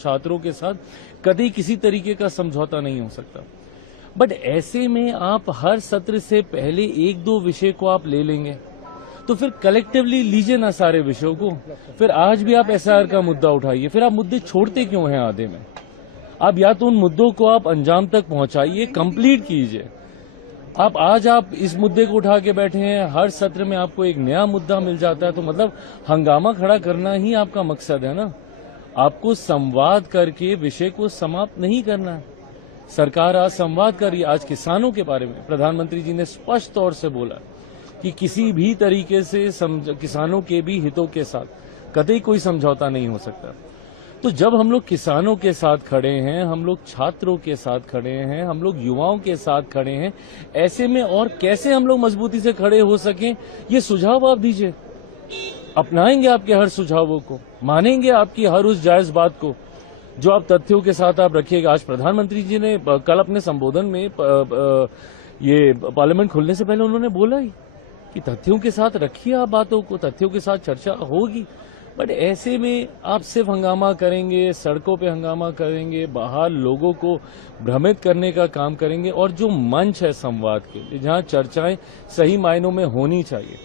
छात्रों के साथ कभी किसी तरीके का समझौता नहीं हो सकता। बट ऐसे में आप हर सत्र से पहले एक दो विषय को आप ले लेंगे तो फिर कलेक्टिवली लीजिए ना सारे विषयों को। फिर आज भी आप एसआईआर का मुद्दा उठाइए, फिर आप मुद्दे छोड़ते क्यों हैं आधे में? आप या तो उन मुद्दों को आप अंजाम तक पहुंचाइए, कंप्लीट कीजिए। आज आप इस मुद्दे को उठा के बैठे हैं, हर सत्र में आपको एक नया मुद्दा मिल जाता है, तो मतलब हंगामा खड़ा करना ही आपका मकसद है ना। आपको संवाद करके विषय को समाप्त नहीं करना है। सरकार आज संवाद कर रही है। आज किसानों के बारे में प्रधानमंत्री जी ने स्पष्ट तौर से बोला कि किसी भी तरीके से किसानों के भी हितों के साथ कतई कोई समझौता नहीं हो सकता। तो जब हम लोग किसानों के साथ खड़े हैं, हम लोग छात्रों के साथ खड़े हैं, हम लोग युवाओं के साथ खड़े हैं, ऐसे में और कैसे हम लोग मजबूती से खड़े हो सकें, ये सुझाव आप दीजिए। अपनाएंगे आपके हर सुझावों को, मानेंगे आपकी हर उस जायज बात को जो आप तथ्यों के साथ आप रखिएगा। आज प्रधानमंत्री जी ने कल अपने संबोधन में ये पार्लियामेंट खुलने से पहले उन्होंने बोला ही कि तथ्यों के साथ रखिए आप बातों को, तथ्यों के साथ चर्चा होगी। बट ऐसे में आप सिर्फ हंगामा करेंगे, सड़कों पे हंगामा करेंगे, बाहर लोगों को भ्रमित करने का काम करेंगे, और जो मंच है संवाद के लिए, जहां चर्चाएं सही मायनों में होनी चाहिए,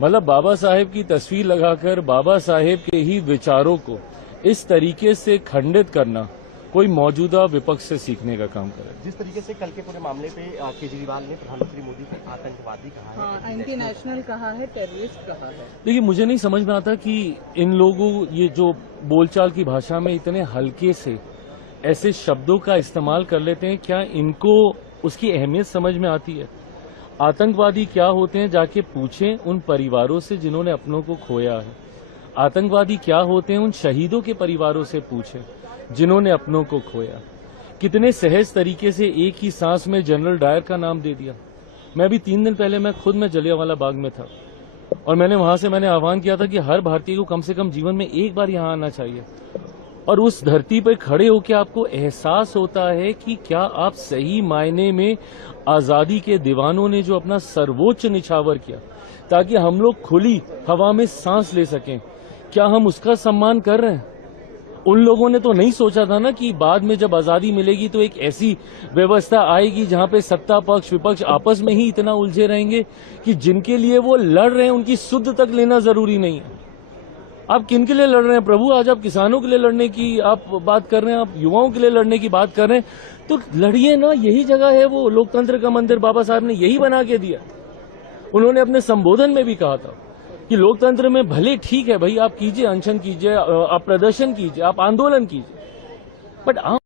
मतलब बाबा साहेब की तस्वीर लगाकर बाबा साहेब के ही विचारों को इस तरीके से खंडित करना कोई मौजूदा विपक्ष से सीखने का काम करे। जिस तरीके से कल के पूरे मामले पे केजरीवाल ने प्रधानमंत्री मोदी को आतंकवादी कहा है, एंटी नेशनल कहा है, टेररिस्ट कहा है। देखिए, मुझे नहीं समझ में आता कि इन लोगों ये जो बोलचाल की भाषा में इतने हल्के से ऐसे शब्दों का इस्तेमाल कर लेते हैं, क्या इनको उसकी अहमियत समझ में आती है? आतंकवादी क्या होते हैं जाके पूछें उन परिवारों से जिन्होंने अपनों को खोया है। आतंकवादी क्या होते हैं उन शहीदों के परिवारों से पूछें जिन्होंने अपनों को खोया। कितने सहज तरीके से एक ही सांस में जनरल डायर का नाम दे दिया। मैं भी 3 दिन पहले मैं खुद जलियांवाला बाग में था और वहां से मैंने आह्वान किया था कि हर भारतीय को कम से कम जीवन में एक बार यहां आना चाहिए, और उस धरती पर खड़े होकर आपको एहसास होता है कि क्या आप सही मायने में आजादी के दीवानों ने जो अपना सर्वोच्च निछावर किया ताकि हम लोग खुली हवा में सांस ले सकें, क्या हम उसका सम्मान कर रहे हैं? उन लोगों ने तो नहीं सोचा था ना कि बाद में जब आजादी मिलेगी तो एक ऐसी व्यवस्था आएगी जहां पे सत्ता पक्ष विपक्ष आपस में ही इतना उलझे रहेंगे कि जिनके लिए वो लड़ रहे हैं उनकी सुध तक लेना जरूरी नहीं है। आप किन के लिए लड़ रहे हैं प्रभु? आज आप किसानों के लिए लड़ने की आप बात कर रहे हैं, आप युवाओं के लिए लड़ने की बात कर रहे हैं, तो लड़िए ना। यही जगह है, वो लोकतंत्र का मंदिर बाबा साहब ने यही बना के दिया। उन्होंने अपने संबोधन में भी कहा था कि लोकतंत्र में भले ठीक है भाई, आप कीजिए, अनशन कीजिए, आप प्रदर्शन कीजिए, आप आंदोलन कीजिए, बट आप